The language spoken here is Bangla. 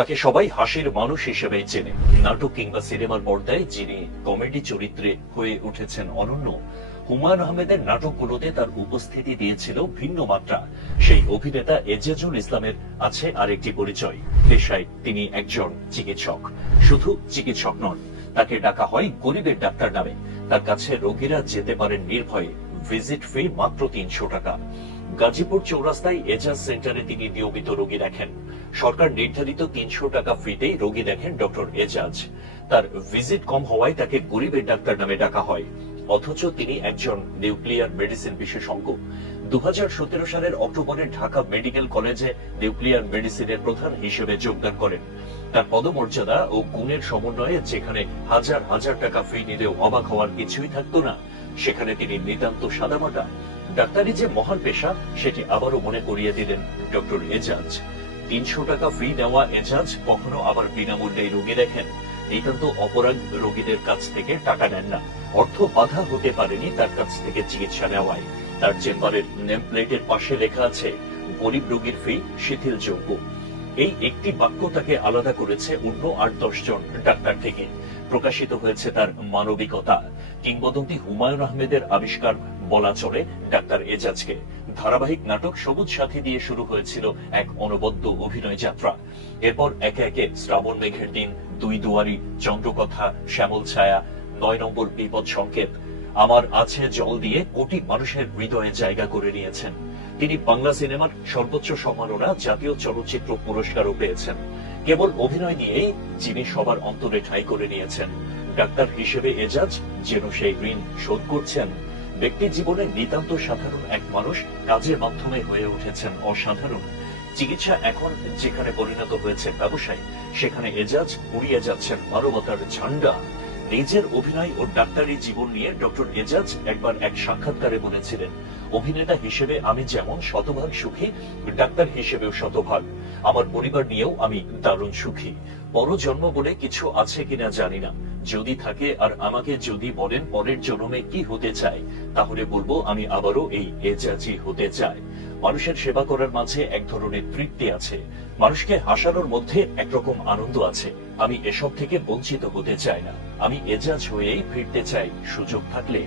তাকে সবাই হাসির মানুষ হিসেবেই চেনে। নাটক কিংবা সিনেমার পর্দায় যিনি কমেডি চরিত্রে হয়ে উঠেছেন অনন্য, হুমায়ূন আহমেদের নাটকগুলোতে তার উপস্থিতি দিয়েছিল ভিন্ন মাত্রা। সেই অভিনেতা এজাজুল ইসলামের আছে আরেকটি পরিচয়, পেশায় তিনি একজন চিকিৎসক। শুধু চিকিৎসক নন, তাকে ডাকা হয় গরিবের ডাক্তার নামে। তার কাছে রোগীরা যেতে পারেন নির্ভয়ে, ভিজিট ফি মাত্র ৩০০ টাকা। গাজীপুর চৌরাস্তায় এজাজ সেন্টারে তিনি নিয়মিত রোগী দেখেন। সরকার নির্ধারিত ৩০০ টাকা ফিতেই রোগী দেখেন ডক্টর এজাজ। তার ভিজিট কম হওয়ায় তাকে গরিবের ডাক্তার নামে ডাকা হয়, অথচ তিনি একজন নিউক্লিয়ার মেডিসিন বিশেষজ্ঞ। ২০১৭ সালের অক্টোবরে ঢাকা মেডিকেল কলেজে নিউক্লিয়ার মেডিসিনের প্রধান হিসেবে যোগদান করেন। তার পদমর্যাদা ও গুণের সমন্বয়ে যেখানে হাজার হাজার টাকা ফি নিলেও অবাক হওয়ার কিছুই থাকতো না, সেখানে তিনি নিতান্ত সাদামাটা। ডাক্তারি যে মহান পেশা, সেটি আবারও মনে করিয়ে দিলেন ডক্টর এজাজ। ৩০০ টাকা ফি নেওয়া এজাজ কখনো আবার বিনামূল্যে রোগী দেখেন। নিতান্ত অপরাগ রোগীদের কাছ থেকে টাকা নেন না। অর্থ বাধা হতে পারেনি তার কাছ থেকে চিকিৎসা নেওয়ায়। তার চেম্বারের নেম প্লেটের পাশে লেখা আছে, গরিব রোগীর ফি শিথিলযোগ্য। এই একটি বাক্য তাকে আলাদা করেছে অন্য ৮-১০ জন ডাক্তার থেকে। প্রকাশিত হয়েছে তার মানবিকতা। কিংবদন্তি হুমায়ূন আহমেদের আবিষ্কার বলা চলে ডাক্তার এজাজকে। ধারাবাহিক নাটক সবুজ সাথী দিয়ে শুরু হয়েছিল এক অনবদ্য অভিনয় যাত্রা। এরপর একে একে শ্রাবণ মেঘের দিন, দুই দুয়ারি, চন্দ্রকথা, শ্যামল ছায়া, ৯ নম্বর বিপদ সংকেত, আমার আছে জল দিয়ে কোটি মানুষের হৃদয়ে জায়গা করে নিয়েছেন। তিনি বাংলা সিনেমার সর্বোচ্চ সম্মাননা জাতীয় চলচ্চিত্র পুরস্কারও পেয়েছেন। কেবল অভিনয় দিয়েই যিনি সবার অন্তরে ঠাঁই করে নিয়েছেন। ডাক্তার হিসেবে এজাজ যেন সেই ঋণ শোধ করছেন। ব্যক্তি জীবনে নিতান্ত সাধারণ এক মানুষ কাজের মাধ্যমে হয়ে উঠেছেন অসাধারণ। চিকিৎসা এখন যেখানে পরিণত হয়েছে ব্যবসায়, সেখানে এজাজ উড়িয়ে যাচ্ছেন মানবতার ঝান্ডা। নিজের অভিনয় ও ডাক্তারি জীবন নিয়ে ডক্টর এজাজ একবার এক সাক্ষাৎকারে বলেছিলেন, অভিনেতা হিসেবে আমি যেমন শতভাগ সুখী, ডাক্তার হিসেবেও শতভাগ। আমার পরিবার নিয়েও আমি দারুণ সুখী। পরজন্ম বলে কিছু আছে কিনা জানি না, যদি থাকে আর আমাকে যদি বলেন পরের জন্মে কি হতে চাই, তাহলে বলবো আমি আবারও এই এজাজই হতে চাই। মানুষের সেবা করার মাঝে এক ধরনের তৃপ্তি আছে, মানুষকে হাসানোর মধ্যে একরকম আনন্দ আছে। আমি এসব থেকে বঞ্চিত হতে চাই না। আমি এজাজ হয়েই ফিরতে চাই সুযোগ থাকলে।